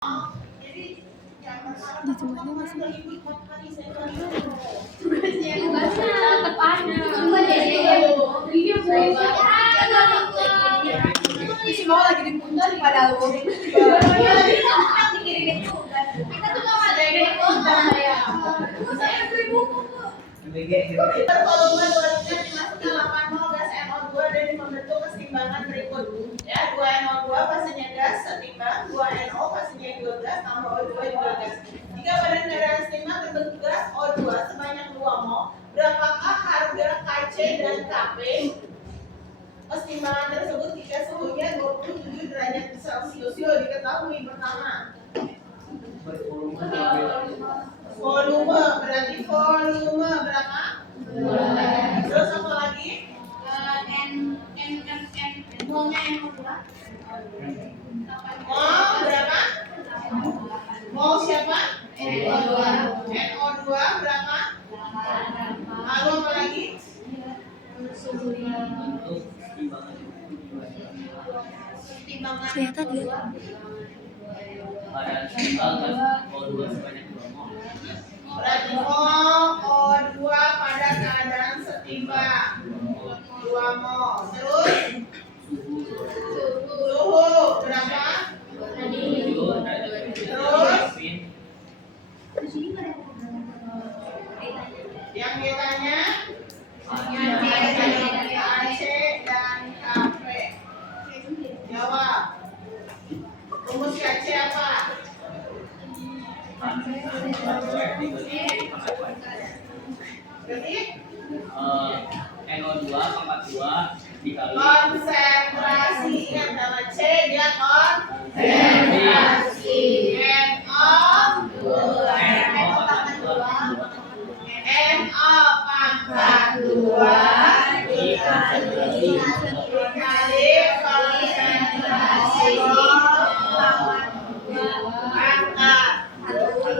Di semuanya masih si mau lagi di puncak pada lu. Kita tuh nggak ada yang di puncak ya. Saya beli buku. Volume 2 liter dimasukkan 8 mol gas NO2 dan membentuk keseimbangan berikut. Ya, 2 NO2 pastinya gas setimbang 2 NO pastinya juga gas tambah O2 juga gas. Jika pada kendaraan setimbang terbentuk gas O2 sebanyak 2 mol, berapakah harga Kc dan Kp? Keseimbangan tersebut jika suhunya 27 derajat Celcius. Yuk diketahui pertama. Volume berarti volume berapa? Terus apa lagi? Molnya NO2. Mol berapa? Mol siapa? NO2. NO2 berapa? Lalu apa lagi? kelihatan dia. Pada simbal O2 sebanyak 2 mol. Berarti mol O2 pada keadaan setimbang 2 mol. Terus suhu berapa? Terus yang ditanya Kc dan Kp. Jawab. Rumus Kc apa? Berarti NO2 pangkat 2 dikali konsentrasi. Ingat nama C dia konsentrasi. NO pangkat 2 dikali konsentrasi pangkat 1.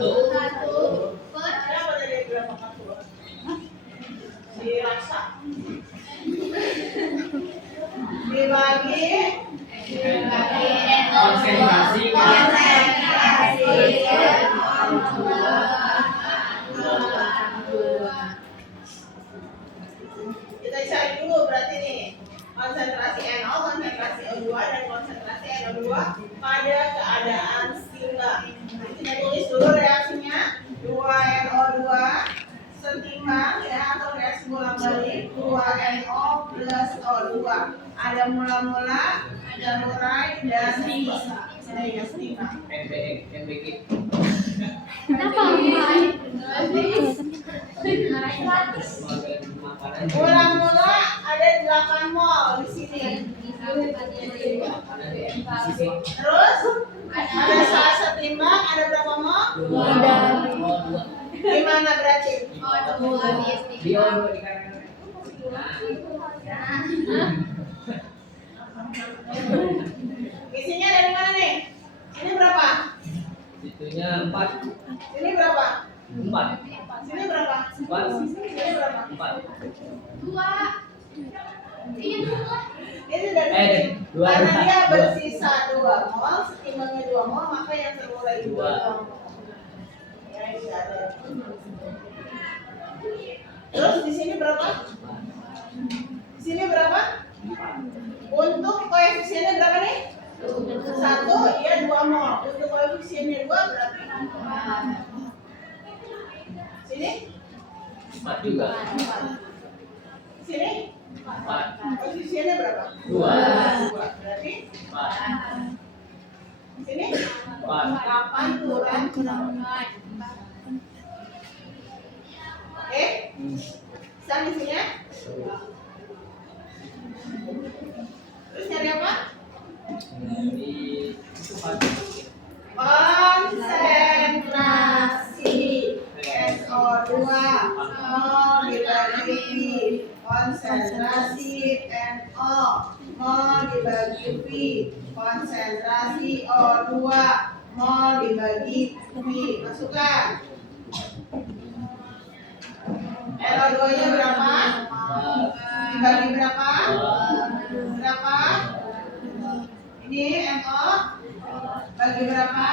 Kenapa tadi bilang pangkat 2? Dirasa dibagi konsentrasi kita cari dulu berarti nih konsentrasi NO, konsentrasi O2 dan konsentrasi NO2 pada keadaan seimbang. Kita tulis dulu reaksinya 2NO2 setimbang ya atau reaksi ulang balik 2NO plus O2. Ada mula-mula, ada urai dan sisa. Setimbang. NBG. Kenapa? Mula-mula ada 8 mol di sini. Terus ada saat setimbang ada berapa mol? Di mana berarti? Isinya dari mana nih? Ini berapa? Itunya 4. Ini berapa? 4. Sini berapa? 4. Ini berapa? 4. Ini dari Dua. karena dia bersisa 2 mol, setimbangnya 2 mol, maka yang terurai 2 mol. Ya, ini ada. Terus di sini berapa? Di sini berapa? Untuk koefisiennya berapa nih? 1, iya 2 mol. Untuk koefisiennya 2 berarti sini? 4 juga. Sini? 4. Koefisiennya berapa? 2. Berarti 4. sini? 4. 8 kurang. Oke? Sama isinya? Terus nyari apa? Jadi Konsentrasi SO2 mol dibagi V. Konsentrasi NO mol dibagi V. Konsentrasi O2 mol dibagi V. Masukkan. NO2 nya berapa? Dibagi berapa? Berapa? Ini NO Bagi berapa?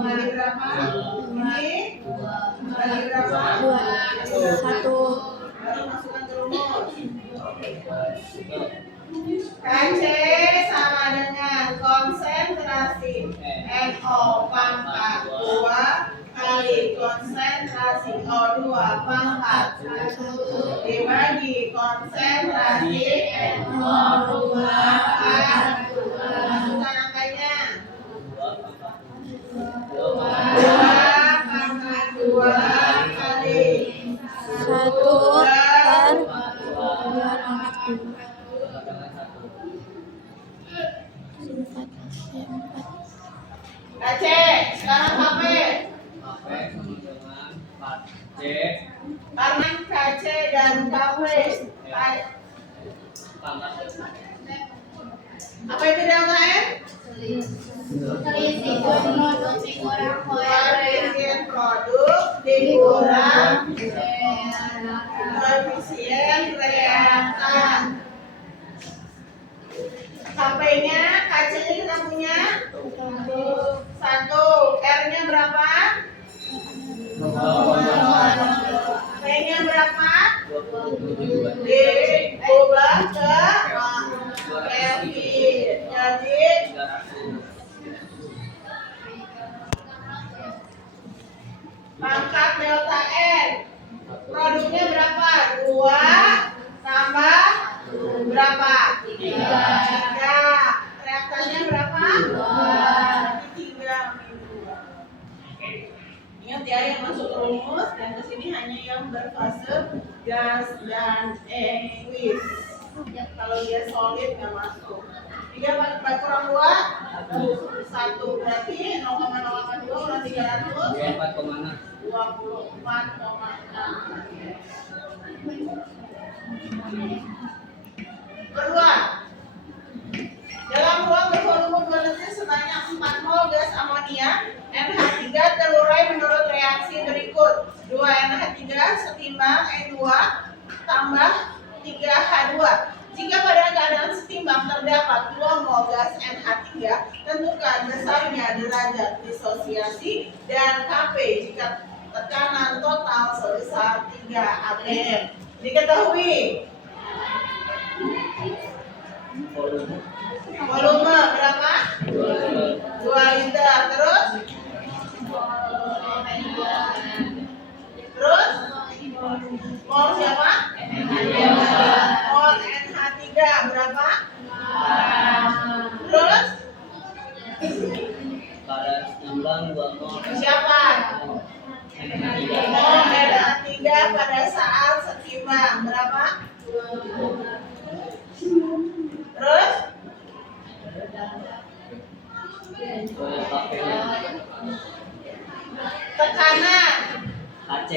Bagi berapa? Ini bagi berapa? 2 1 Baru masukkan ke rumus. KC sama dengan konsentrasi NO pangkat 2 kali konsentrasi O2 pangkat 1 dibagi konsentrasi NO2 pangkat 2. Masukkan angkanya. 2 pangkat 2 kali 1 per 2 pangkat 2 KC sekarang KP. KP sama dengan 4C Karena KC dan KP apa itu delta N? Koefisien produk dikurang koefisien reaktan. KP-nya, KC-nya kita punya 1. R-nya berapa? P-nya berapa? Diubah ke Kelvin. Jadi pangkat delta N produknya berapa? 2 tambah berapa? 3. Reaktannya berapa? 3 min 2. Ingat ya, yang masuk ke rumus dan ke sini hanya yang berfase gas dan liquid. Kalau dia solid nggak masuk. 3 kurang 2 1 berarti 0,082 kurang 300 24,6. Kedua, dalam ruang bervolume 2 liter sebanyak 4 mol gas amonia NH3 terurai menurut reaksi berikut. 2 NH3 setimbang N2 tambah 3H2. Jika pada keadaan setimbang terdapat 2 mol gas NH3, tentukan besarnya derajat disosiasi dan Kp jika tekanan total sebesar 3 atm. Diketahui volume berapa? 2 liter. Terus mol siapa? Mol NH3 berapa? Terus pada setimbang 2 mol siapa? Mol NH3 pada saat setimbang berapa? Terus tekanan HC.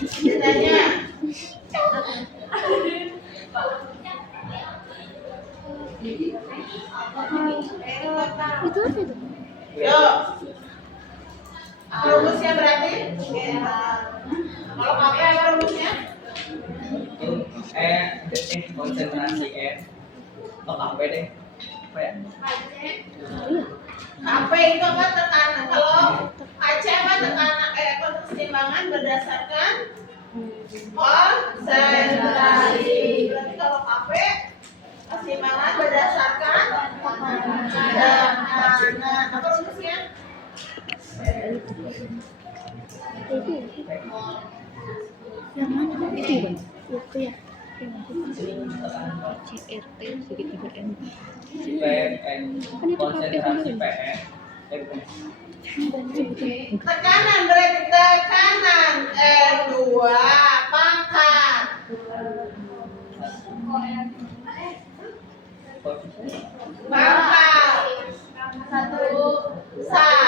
bedanya itu apa itu? yuk rumusnya berarti kalau pakai apa rumusnya? Konsentrasi N. Oh, KP deh. Apa ya? KP itu apa? Tekanan. Kalau KC apa? Tekanan keseimbangan berdasarkan konsentrasi. Berarti kalau KP keseimbangan berdasarkan tekanan. Apa rumusnya? Itu yang mana itu ya? Itu ya CRT sedikit M. PN. Konsentrasi PN. Tekanan berarti tekanan R2 pangkat satu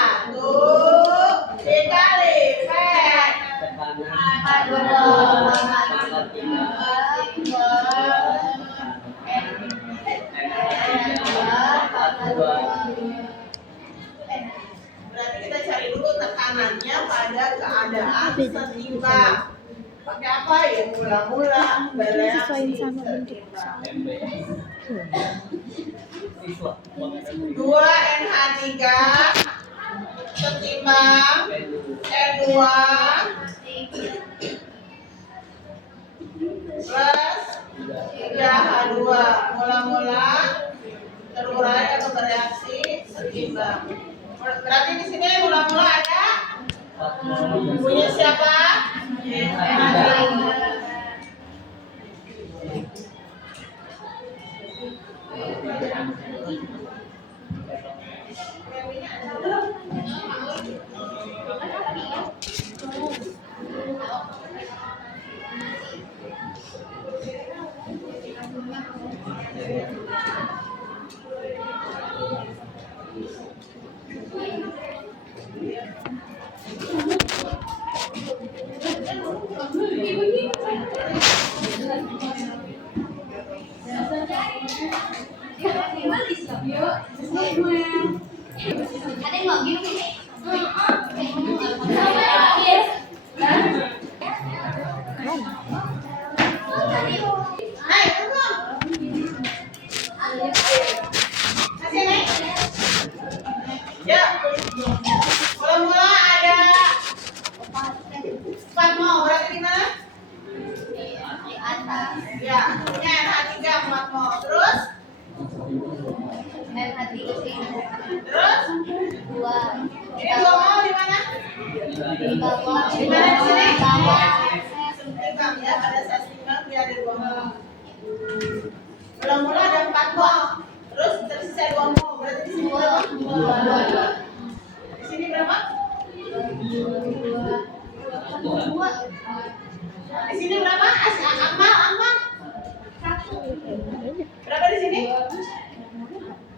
dikali P berarti kita cari pada keadaan setimbang. Pakai apa ya? Mula-mula bereaksi sama bentuk. Siswa. 2NH3 setimbang N2 plus 3H2. Mula-mula terurai atau bereaksi setimbang. Berarti di sini mula-mula ada punya siapa? Ada yang mau gitu nih? Hai, tunggu. Masih naik? Ya. Mula-mula ada 4 mol. Berarti di mana? Di atas. Ya, punya NH3 4 mol. Terus? NH3 sini. Terus? 2. Ini 2 mol di mana? Di bawah. Di mana di sini? Di bawah. Setimbang ya, pada saat setimbang dia ada 2 mol. Mula-mula ada 4 mol. Terus tersisa 2 mol. Berarti di sini berapa? 2. Di sini berapa? 2. Di sini berapa? Amal. Berapa di sini?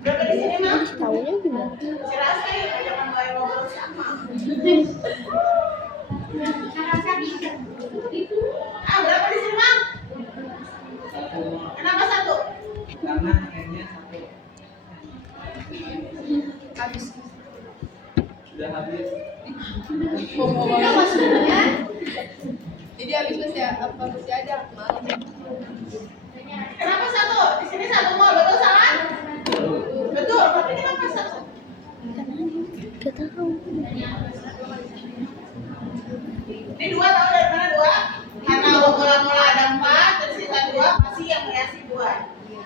Berapa di sini, Mam? Tahunya gimana? Si Rasa ya, jangan bayar ngobrol si Amal. Berapa di sini, Mam? Kenapa 1? Karena akhirnya 1 Habis. sudah habis. Itu maksudnya Jadi habis masih ada malam. Kenapa 1? Di sini 1 mol, betul salah? Betul, tapi kenapa 1? Gak tahu. Ini 2 tahu dari mana 2? Karena mula-mula ada 4, tersisa 2, pasti yang reaksi 2.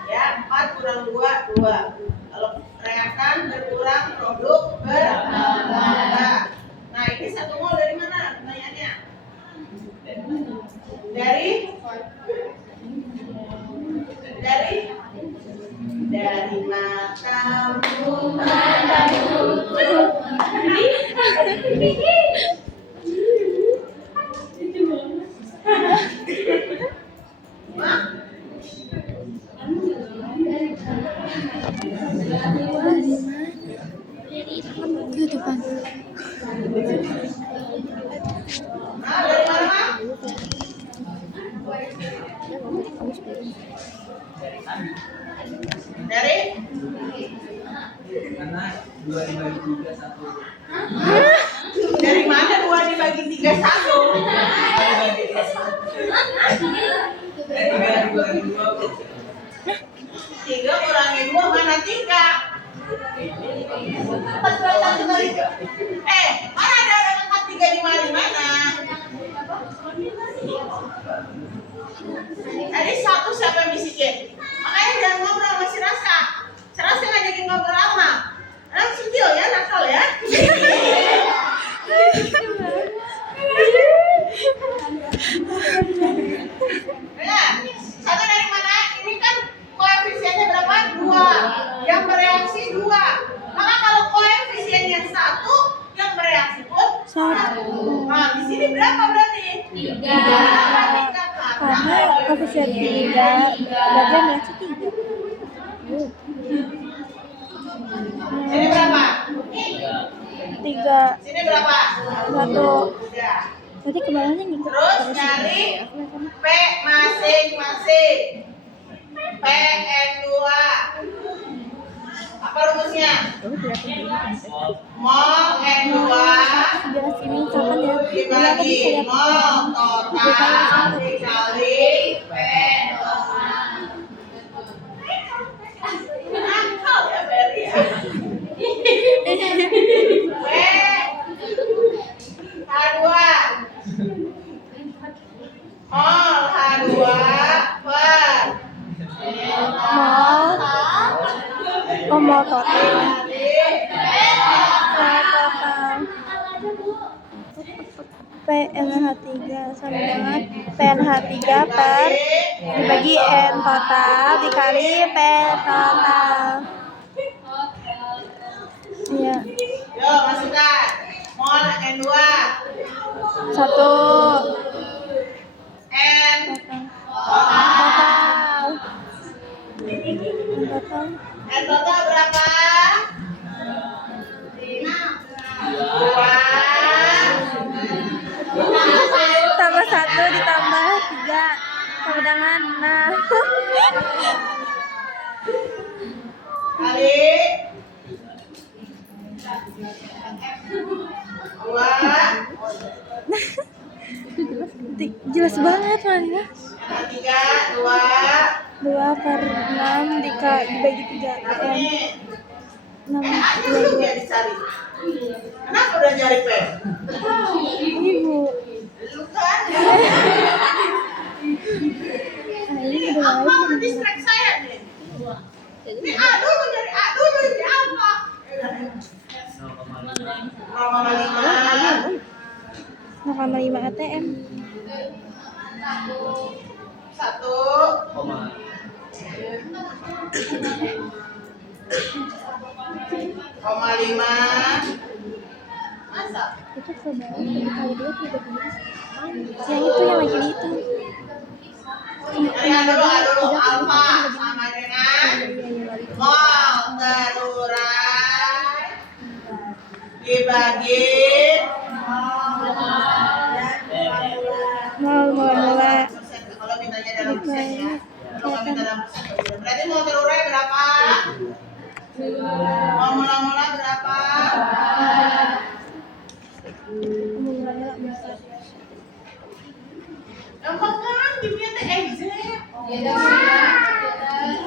Ya, 4 kurang 2, 2. Kalau reakan berkurang, produk bertambah. Nah, ini 1 mol dari mana? Pertanyaannya. Dari matamu. Ke depan. Nah, dari mana? Dari Karena 2 dibagi 3 1. Dari mana 2 dibagi 3 1? 3 dibagi 2. 3 kurangi 2 mana 3? Mana ada angka 3 di mana? Tadi 1 siapa yang bisikin? Makanya jangan ngobrol sama si Rasa. Si Rasa ngajakin ngobrol lama. Anak sentil ya, nakal ya. Ya, 1 dari mana? Ini kan koefisiennya berapa? 2. Yang bereaksi 2. Maka kalau koefisiennya 1, yang bereaksi pun 1. Nah, di sini berapa berarti? 3. Karena koefisien 3, berarti yang reaksi 3. Sini berapa? 3, Sini berapa? 1. Ya. Berarti kebawahnya ngikut. Terus cari P masing-masing. PN2 Apa rumusnya? Mol N2 Jelas ini kapan ya? dibagi mol total dikali P nakal ya Ferry ya. P H2 mol H2 per Mol. Oh, mol total. Mol total. PNH3 sama dengan PNH3 per dibagi N total dikali P total. Iya. Yo, masukkan mol N2 Satu. N Total. Total. N total berapa? 2 Tambah 1 ditambah 3 sama dengan 6. kali 2 Jelas banget Malina. 3 2 per 6 dibagi 3 ini 6 dia dicari. Kenapa udah nyari P? Ibu. Lu kan? Ini udah Apa lagi. distract saya nih? Ini A dulu jadi A dulu ini apa? 0,5 ATM. 1 koma 5 masa? Itu coba dikali 2 tidak bisa. Yang itu yang lagi dihitung. Dari A dulu alfa sama dengan mol terurai dibagi Mol mula. kalau mintanya dalam persen ya. Kalau minta dalam persen ya udah. Berarti mol terurai berapa? Mol mula berapa? Mulanya 4. Gampang kan kimia teh exact.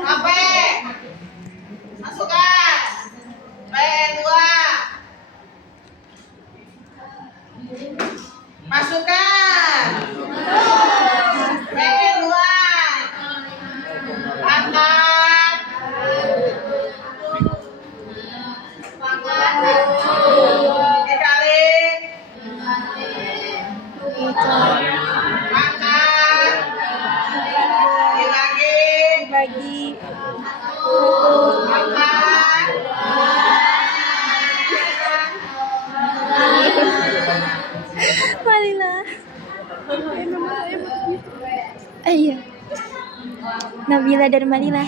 HP masukkan P2 masukkan P2 pangkat dikali pangkat dibagi Dibagi 1. pangkat Malila. Iya. Nabila dan Malila.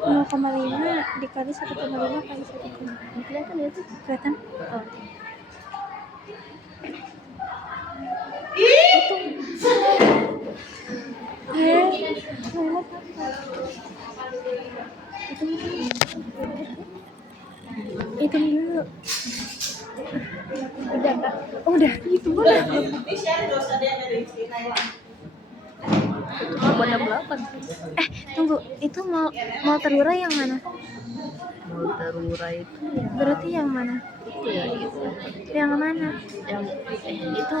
0,5 dikali 1,5 kali 1,5. Kelihatan ya tuh? Kelihatan? Oh. Malila apa? Hitung dulu. Udah Kak? Oh, udah. Hitung dulu. Ini share dosa dia dari si Thailand. Tunggu. Itu mau terurai yang mana? Terurai itu Berarti yang mana? ya itu Yang mana? yang itu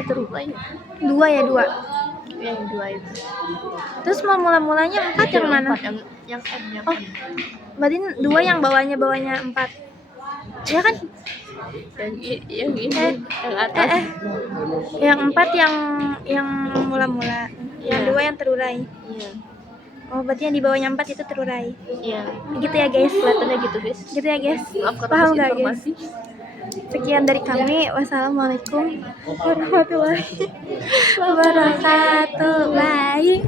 terurai Dua ya, dua. yang dua itu. Terus mau mula-mulanya 4 yang mana? Yang M yang Oh, berarti dua yang bawahnya 4. Ya kan? yang ini yang atas. Yang 4 yang mula-mula. Yang Iya. 2 yang terurai. Iya Oh, berarti yang di bawahnya 4 itu terurai. iya Gitu ya, guys. kelihatannya gitu guys. Gitu ya, guys. Maaf kalau Paham kasih nggak, guys? informasi. Sekian dari kami. Wassalamualaikum warahmatullahi wabarakatuh. Bye.